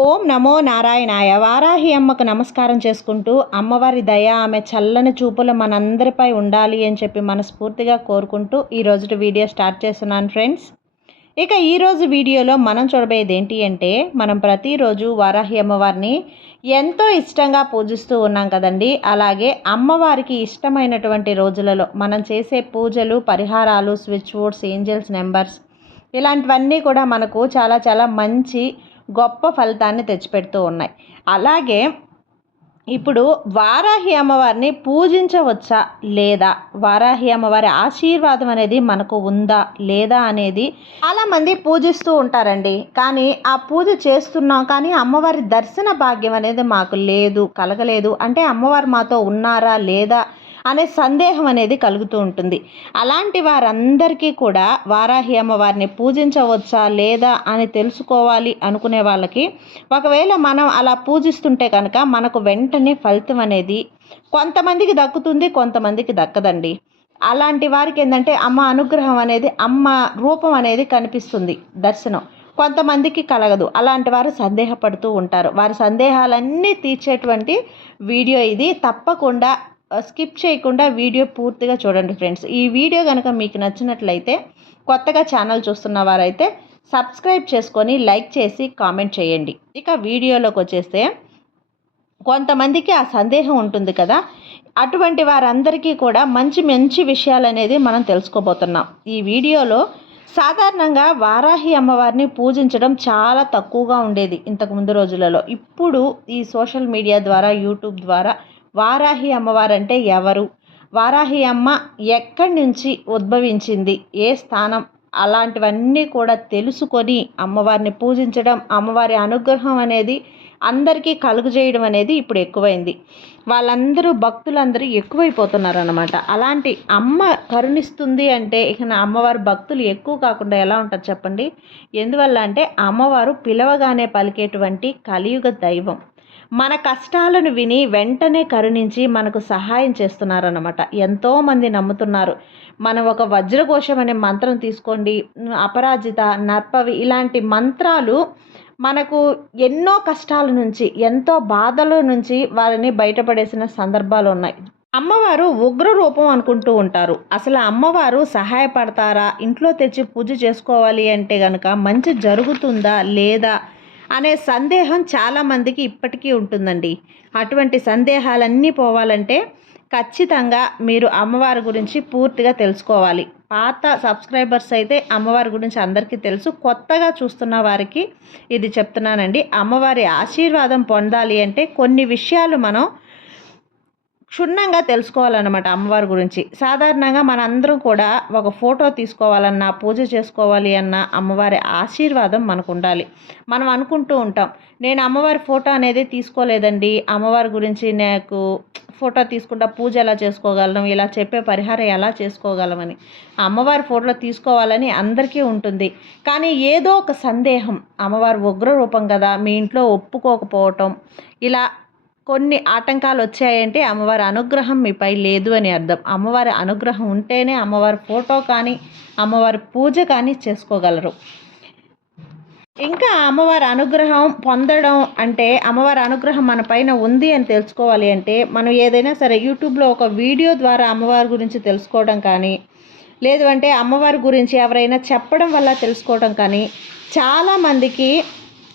ఓం నమో నారాయణాయ. వారాహి అమ్మకు నమస్కారం చేసుకుంటూ అమ్మవారి దయ ఆమె చల్లని చూపులు మనందరిపై ఉండాలి అని చెప్పి మనస్ఫూర్తిగా కోరుకుంటూ ఈ రోజు వీడియో స్టార్ట్ చేస్తున్నాను ఫ్రెండ్స్. ఇక ఈరోజు వీడియోలో మనం చూడబోయేది ఏంటి అంటే మనం ప్రతిరోజు వారాహి అమ్మవారిని ఎంతో ఇష్టంగా పూజిస్తూ ఉన్నాం కదండి. అలాగే అమ్మవారికి ఇష్టమైనటువంటి రోజులలో మనం చేసే పూజలు పరిహారాలు స్విచ్ బోర్డ్స్ ఏంజల్స్ నెంబర్స్ ఇలాంటివన్నీ కూడా మనకు చాలా చాలా మంచి గొప్ప ఫలితాన్ని తెచ్చిపెడుతూ ఉన్నాయి. అలాగే ఇప్పుడు వారాహి అమ్మవారిని పూజించవచ్చా? లేదా? వారాహి అమ్మవారి ఆశీర్వాదం అనేది మనకు ఉందా? లేదా? అనేది చాలామంది పూజిస్తూ ఉంటారండి. కానీ ఆ పూజ చేస్తున్నాం కానీ అమ్మవారి దర్శన భాగ్యం అనేది మాకు లేదు కలగలేదు. అంటే అమ్మవారు మాతో ఉన్నారా? లేదా? అనే సందేహం అనేది కలుగుతూ ఉంటుంది. అలాంటి వారందరికీ కూడా వారాహి అమ్మవారిని పూజించవచ్చా లేదా అని తెలుసుకోవాలి అనుకునే వాళ్ళకి ఒకవేళ మనం అలా పూజిస్తుంటే కనుక మనకు వెంటనే ఫలితం అనేది కొంతమందికి దక్కుతుంది కొంతమందికి దక్కదండి. అలాంటి వారికి ఏంటంటే అమ్మ అనుగ్రహం అనేది అమ్మ రూపం అనేది కనిపిస్తుంది దర్శనం. కొంతమందికి కలగదు. అలాంటి వారు సందేహపడుతూ ఉంటారు. వారి సందేహాలన్నీ తీర్చేటువంటి వీడియో ఇది. తప్పకుండా స్కిప్ చేయకుండా వీడియో పూర్తిగా చూడండి ఫ్రెండ్స్. ఈ వీడియో కనుక మీకు నచ్చినట్లయితే కొత్తగా ఛానల్ చూస్తున్న వారైతే సబ్స్క్రైబ్ చేసుకొని లైక్ చేసి కామెంట్ చేయండి. ఇక వీడియోలోకి వచ్చేస్తే కొంతమందికి ఆ సందేహం ఉంటుంది కదా. అటువంటి వారందరికీ కూడా మంచి మంచి విషయాలు అనేది మనం తెలుసుకోబోతున్నాం. ఈ వీడియోలో సాధారణంగా వారాహి అమ్మవారిని పూజించడం చాలా తక్కువగా ఉండేది ఇంతకు ముందు రోజులలో. ఇప్పుడు ఈ సోషల్ మీడియా ద్వారా యూట్యూబ్ ద్వారా వారాహి అమ్మవారు అంటే ఎవరు? వారాహి అమ్మ ఎక్కడి నుంచి ఉద్భవించింది? ఏ స్థానం? అలాంటివన్నీ కూడా తెలుసుకొని అమ్మవారిని పూజించడం అమ్మవారి అనుగ్రహం అనేది అందరికీ కలుగజేయడం అనేది ఇప్పుడు ఎక్కువైంది. వాళ్ళందరూ భక్తులందరూ ఎక్కువైపోతున్నారు అనమాట అలాంటి అమ్మ కరుణిస్తుంది అంటే ఇక అమ్మవారి భక్తులు ఎక్కువ కాకుండా ఎలా ఉంటారు చెప్పండి? ఎందువల్ల అంటే అమ్మవారు పిలవగానే పలికేటువంటి కలియుగ దైవం. మన కష్టాలను విని వెంటనే కరుణించి మనకు సహాయం చేస్తున్నారన్నమాట. ఎంతోమంది నమ్ముతున్నారు. మనం ఒక వజ్రకోశం అనే మంత్రం తీసుకోండి అపరాజిత నర్పవి ఇలాంటి మంత్రాలు మనకు ఎన్నో కష్టాల నుంచి ఎంతో బాధల నుంచి వారిని బయటపడేసిన సందర్భాలు ఉన్నాయి. అమ్మవారు ఉగ్ర రూపం అనుకుంటూ ఉంటారు. అసలు అమ్మవారు సహాయపడతారా? ఇంట్లో తెచ్చి పూజ చేసుకోవాలి అంటే కనుక మంచి జరుగుతుందా? లేదా అనే సందేహం చాలామందికి ఇప్పటికీ ఉంటుందండి. అటువంటి సందేహాలన్నీ పోవాలంటే ఖచ్చితంగా మీరు అమ్మవారి గురించి పూర్తిగా తెలుసుకోవాలి. పాత సబ్స్క్రైబర్స్ అయితే అమ్మవారి గురించి అందరికీ తెలుసు. కొత్తగా చూస్తున్న వారికి ఇది చెప్తున్నానండి. అమ్మవారి ఆశీర్వాదం పొందాలి అంటే కొన్ని విషయాలు మనం క్షుణ్ణంగా తెలుసుకోవాలన్నమాట అమ్మవారి గురించి. సాధారణంగా మనందరం కూడా ఒక ఫోటో తీసుకోవాలన్నా పూజ చేసుకోవాలి అన్న అమ్మవారి ఆశీర్వాదం మనకు ఉండాలి మనం అనుకుంటూ ఉంటాం నేను అమ్మవారి ఫోటో అనేది తీసుకోలేదండి అమ్మవారి గురించి నాకు ఫోటో తీసుకుంటా పూజ ఎలా చేసుకోగలను ఇలా చెప్పే పరిహారం ఎలా చేసుకోగలమని. అమ్మవారి ఫోటో తీసుకోవాలని అందరికీ ఉంటుంది. కానీ ఏదో ఒక సందేహం అమ్మవారి ఉగ్ర రూపం కదా మీ ఇంట్లో ఒప్పుకోకపోవటం ఇలా కొన్ని ఆటంకాలు వచ్చాయంటే అమ్మవారి అనుగ్రహం మీపై లేదు అని అర్థం. అమ్మవారి అనుగ్రహం ఉంటేనే అమ్మవారి ఫోటో కానీ అమ్మవారి పూజ కానీ చేసుకోగలరు. ఇంకా అమ్మవారి అనుగ్రహం పొందడం అంటే అమ్మవారి అనుగ్రహం మన పైన ఉంది అని తెలుసుకోవాలి అంటే మనం ఏదైనా సరే యూట్యూబ్లో ఒక వీడియో ద్వారా అమ్మవారి గురించి తెలుసుకోవడం కానీ లేదు అంటే అమ్మవారి గురించి ఎవరైనా చెప్పడం వల్ల తెలుసుకోవడం కానీ చాలామందికి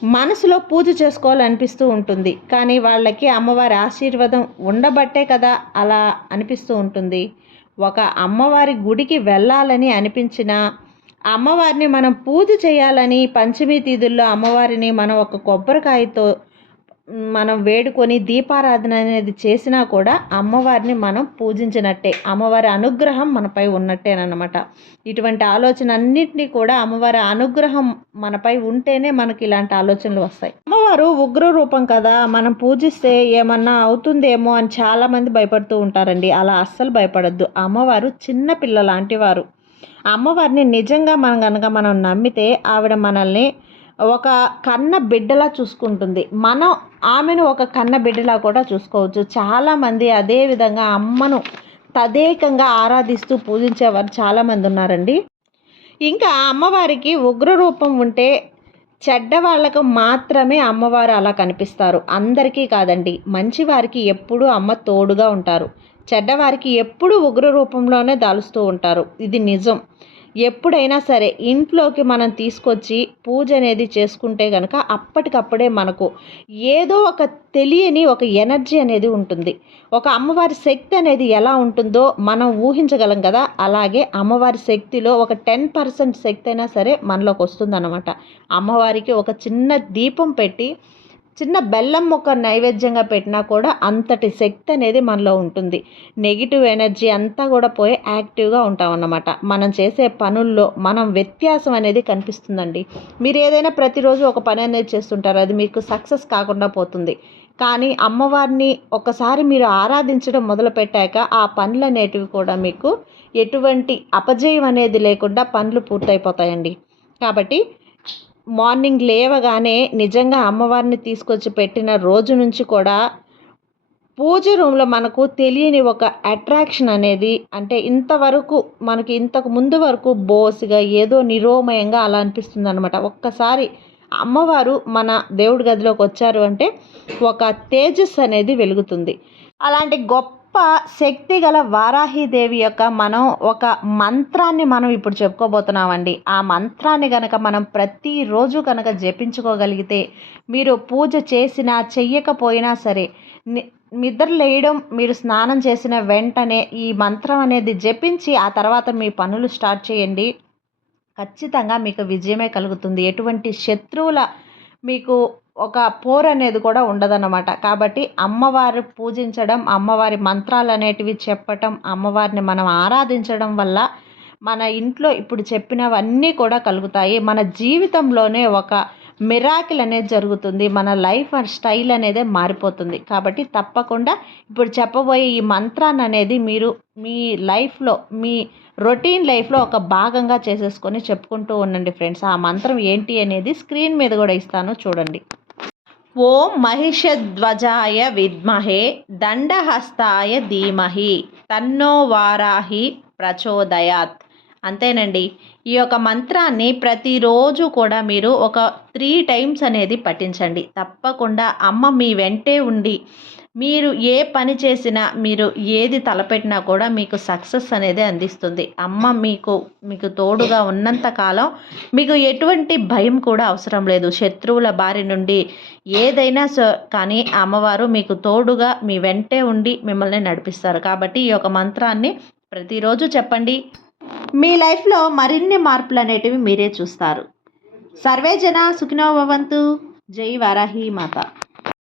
మనసులో పూజ చేసుకోవాలనిపిస్తూ ఉంటుంది. కానీ వాళ్ళకి అమ్మవారి ఆశీర్వాదం ఉండబట్టే కదా అలా అనిపిస్తూ ఉంటుంది. ఒక అమ్మవారి గుడికి వెళ్ళాలని అనిపించిన అమ్మవారిని మనం పూజ చేయాలని పంచమి తీదుల్లో అమ్మవారిని మనం ఒక కొబ్బరికాయతో మనం వేడుకొని దీపారాధన అనేది చేసినా కూడా అమ్మవారిని మనం పూజించినట్టే. అమ్మవారి అనుగ్రహం మనపై ఉన్నట్టేనమాట ఇటువంటి ఆలోచన అన్నింటినీ కూడా అమ్మవారి అనుగ్రహం మనపై ఉంటేనే మనకి ఇలాంటి ఆలోచనలు వస్తాయి. అమ్మవారు ఉగ్ర రూపం కదా మనం పూజిస్తే ఏమన్నా అవుతుందేమో అని చాలామంది భయపడుతూ ఉంటారండి. అలా అస్సలు భయపడద్దు. అమ్మవారు చిన్న పిల్ల లాంటి వారు. అమ్మవారిని నిజంగా మనం కనుక మనం నమ్మితే ఆవిడ మనల్ని ఒక కన్న బిడ్డలా చూసుకుంటుంది. మనం ఆమెను ఒక కన్న బిడ్డలా కూడా చూసుకోవచ్చు. చాలామంది అదేవిధంగా అమ్మను తదేకంగా ఆరాధిస్తూ పూజించేవారు చాలామంది ఉన్నారండి. ఇంకా అమ్మవారికి ఉగ్ర రూపం ఉంటే చెడ్డ వాళ్ళకు మాత్రమే అమ్మవారు అలా కనిపిస్తారు. అందరికీ కాదండి. మంచివారికి ఎప్పుడూ అమ్మ తోడుగా ఉంటారు. చెడ్డవారికి ఎప్పుడూ ఉగ్ర రూపంలోనే దాలుస్తూ ఉంటారు. ఇది నిజం. ఎప్పుడైనా సరే ఇంట్లోకి మనం తీసుకొచ్చి పూజ అనేది చేసుకుంటే కనుక అప్పటికప్పుడే మనకు ఏదో ఒక తెలియని ఒక ఎనర్జీ అనేది ఉంటుంది. ఒక అమ్మవారి శక్తి అనేది ఎలా ఉంటుందో మనం ఊహించగలం కదా? అలాగే అమ్మవారి శక్తిలో ఒక టెన్ పర్సెంట్ శక్తి అయినా సరే మనలోకి వస్తుందన్నమాట. అమ్మవారికి ఒక చిన్న దీపం పెట్టి చిన్న బెల్లం ఒక నైవేద్యంగా పెట్టినా కూడా అంతటి శక్తి అనేది మనలో ఉంటుంది. నెగిటివ్ ఎనర్జీ అంతా కూడా పోయి యాక్టివ్గా ఉంటామన్నమాట మనం చేసే పనుల్లో మనం వ్యత్యాసం అనేది కనిపిస్తుందండి. మీరు ఏదైనా ప్రతిరోజు ఒక పని అనేది చేస్తుంటారు. అది మీకు సక్సెస్ కాకుండా పోతుంది. కానీ అమ్మవారిని ఒకసారి మీరు ఆరాధించడం మొదలుపెట్టాక ఆ పనులు అనేటివి కూడా మీకు ఎటువంటి అపజయం అనేది లేకుండా పనులు పూర్తయిపోతాయండి. కాబట్టి మార్నింగ్ లేవగానే నిజంగా అమ్మవారిని తీసుకొచ్చి పెట్టిన రోజు నుంచి కూడా పూజ రూమ్లో మనకు తెలియని ఒక అట్రాక్షన్ అనేది అంటే ఇంతవరకు మనకి ఇంతకు ముందు వరకు బోస్గా ఏదో నిరోమయంగా అలా అనిపిస్తుంది అనమాట ఒక్కసారి అమ్మవారు మన దేవుడి గదిలోకి వచ్చారు అంటే ఒక తేజస్ అనేది వెలుగుతుంది. అలాంటి గొప్ప శక్తి గల వారాహిదేవి యొక్క మనం ఒక మంత్రాన్ని మనం ఇప్పుడు చెప్పుకోబోతున్నామండి. ఆ మంత్రాన్ని గనక మనం ప్రతిరోజు కనుక జపించుకోగలిగితే మీరు పూజ చేసినా చెయ్యకపోయినా సరే నిద్ర లేయడం మీరు స్నానం చేసిన వెంటనే ఈ మంత్రం అనేది జపించి ఆ తర్వాత మీ పనులు స్టార్ట్ చేయండి. ఖచ్చితంగా మీకు విజయమే కలుగుతుంది. ఎటువంటి శత్రువుల మీకు ఒక పోర్ అనేది కూడా ఉండదన్నమాట. కాబట్టి అమ్మవారు పూజించడం అమ్మవారి మంత్రాలు అనేటివి చెప్పటం అమ్మవారిని మనం ఆరాధించడం వల్ల మన ఇంట్లో ఇప్పుడు చెప్పినవన్నీ కూడా కలుగుతాయి. మన జీవితంలోనే ఒక మిరాకిల్ అనేది జరుగుతుంది. మన లైఫ్ అండ్ స్టైల్ అనేది మారిపోతుంది. కాబట్టి తప్పకుండా ఇప్పుడు చెప్పబోయే ఈ మంత్రాన్ని అనేది మీరు మీ లైఫ్లో మీ రొటీన్ లైఫ్లో ఒక భాగంగా చేసేసుకొని చెప్పుకుంటూ ఉండండి ఫ్రెండ్స్. ఆ మంత్రం ఏంటి అనేది స్క్రీన్ మీద కూడా ఇస్తాను. చూడండి. ఓం మహిషధ్వజాయ విద్మహే దండహస్తాయ ధీమహి తన్నో వారాహి ప్రచోదయాత్. అంతేనండి. ఈ యొక్క మంత్రాన్ని ప్రతిరోజు కూడా మీరు ఒక త్రీ టైమ్స్ అనేది పఠించండి. తప్పకుండా అమ్మ మీ వెంటే ఉండి మీరు ఏ పని చేసినా మీరు ఏది తలపెట్టినా కూడా మీకు సక్సెస్ అనేది అందిస్తుంది. అమ్మ మీకు మీకు తోడుగా ఉన్నంత కాలం మీకు ఎటువంటి భయం కూడా అవసరం లేదు. శత్రువుల బారి నుండి ఏదైనా సో కానీ అమ్మవారు మీకు తోడుగా మీ వెంటే ఉండి మిమ్మల్ని నడిపిస్తారు. కాబట్టి ఈ యొక్క మంత్రాన్ని ప్రతిరోజు చెప్పండి. మీ లైఫ్లో మరిన్ని మార్పులు అనేటివి మీరే చూస్తారు. సర్వే జన భవంతు. జై వారాహి మాత.